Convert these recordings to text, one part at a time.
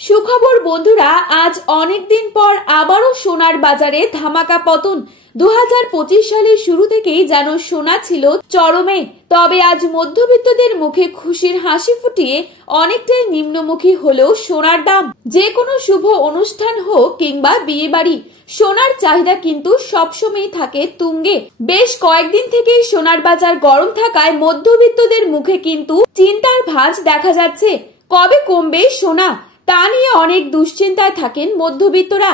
সুখবর বন্ধুরা, আজ অনেক দিন পর আবারও সোনার বাজারে ধামাকা পতন। 2025 সালের শুরু থেকেই যেন সোনা ছিল চরমে। তবে আজ মধ্যবিত্তদের মুখে খুশির হাসি ফুটিয়ে অনেকটাই নিম্নমুখী হলেও সোনার দাম। যে কোনো শুভ অনুষ্ঠান হোক কিংবা বিয়ে বাড়ি, সোনার চাহিদা কিন্তু সবসময় থাকে তুঙ্গে। বেশ কয়েকদিন থেকেই সোনার বাজার গরম থাকায় মধ্যবিত্তদের মুখে কিন্তু চিন্তার ভাঁজ দেখা যাচ্ছে। কবে কমবে সোনা, তা নিয়ে অনেক দুশ্চিন্তায় থাকেন মধ্যবিত্তরা।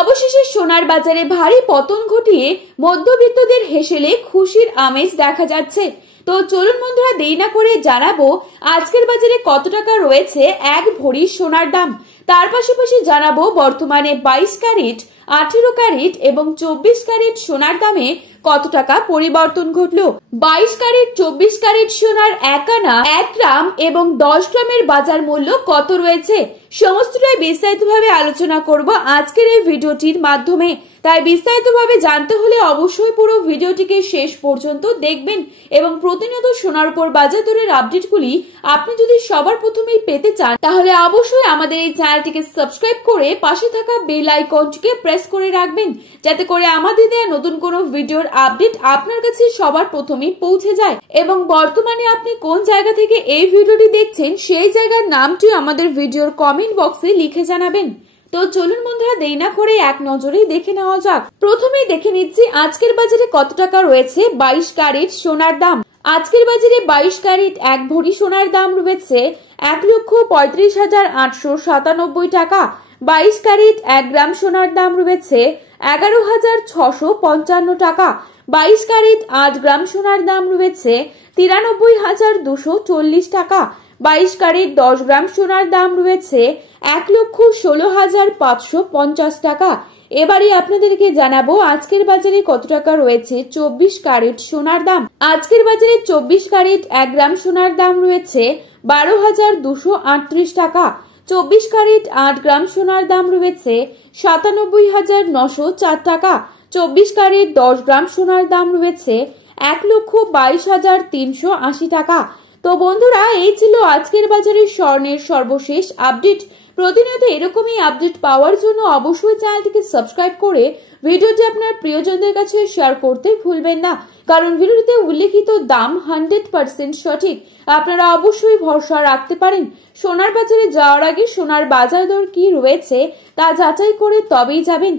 অবশেষে সোনার বাজারে ভারী পতন ঘটিয়ে মধ্যবিত্তদের হেসেলে খুশির আমেজ দেখা যাচ্ছে। তো চলুন বন্ধুরা, দেরি না করে জানাবো আজকের বাজারে কত টাকা রয়েছে এক ভরি সোনার দাম। তার পাশাপাশি জানাবো বর্তমানে 22 ক্যারেট, 18 ক্যারেট এবং 24 ক্যারেট সোনার দামে কত টাকা পরিবর্তন ঘটলো। 22 ক্যারেট 24 ক্যারেট সোনার 1 আনা, 1 গ্রাম এবং 10 গ্রামের বাজার মূল্য কত রয়েছে, সমস্তটাই বিস্তারিতভাবে আলোচনা করব আজকের এই ভিডিওটির মাধ্যমে। তাই বিস্তারিতভাবে জানতে হলে অবশ্যই পুরো ভিডিওটিকে শেষ পর্যন্ত দেখবেন এবং প্রতিনিয়ত সোনার উপর বাজার দরের আপডেটগুলি আপনি যদি সবার প্রথমেই পেতে চান, তাহলে অবশ্যই আমাদের এই চ্যানেলটিকে সাবস্ক্রাইব করে পাশে থাকা বেল আইকনটিকে প্রেস করে রাখবেন, যাতে করে আমাদের দেওয়া নতুন কোনো ভিডিওর আপডেট আপনার কাছে সবার প্রথমেই পৌঁছে যায়। এবং বর্তমানে আপনি কোন জায়গা থেকে এই ভিডিওটি দেখছেন, সেই জায়গার নামটি আমাদের ভিডিওর কমেন্ট বক্সে লিখে জানাবেন। তো চলুন বন্ধুরা, দেরি না করে এক নজরেই দেখে নেওয়া যাক। প্রথমেই দেখে নিচ্ছি আজকের বাজারে কত টাকা রয়েছে 22 ক্যারেট সোনার দাম। আজকের বাজারে 22 ক্যারেট এক ভরি সোনার দাম রয়েছে 1,35,897 টাকা। 22 ক্যারেট 1 গ্রাম সোনার দাম রয়েছে 11,655 টাকা। 22 ক্যারেট 8 গ্রাম সোনার দাম রয়েছে 93,240 টাকা। 22 ক্যারেট 10 গ্রাম সোনার দাম রয়েছে 1,16,550 টাকা। এবারে আপনাদেরকে জানাবো আজকের বাজারে কত টাকা রয়েছে 24 ক্যারেট সোনার দাম। আজকের বাজারে 24 ক্যারেট 1 গ্রাম সোনার দাম রয়েছে 12,238 টাকা। 24 ক্যারেট 8 গ্রাম সোনার দাম রয়েছে 97,904 টাকা। 24 ক্যারেট 10 গ্রাম সোনার দাম রয়েছে 1,22,380 টাকা। তো বন্ধুরা, এই ছিল আজকের বাজারের স্বর্ণের সর্বশেষ আপডেট। প্রতিনিয়ত এরকমই আপডেট পাওয়ার জন্য অবশ্যই চ্যানেলটিকে সাবস্ক্রাইব করে ভিডিওটি আপনার প্রিয়জনদের কাছে শেয়ার করতে ভুলবেন না, কারণ ভিডিওটিতে উল্লেখিত দাম 100% সঠিক। আপনারা অবশ্যই ভরসা রাখতে পারেন। সোনার বাজারে যাওয়ার আগে সোনার বাজার দর কি রয়েছে তা যাচাই করে তবেই যাবেন।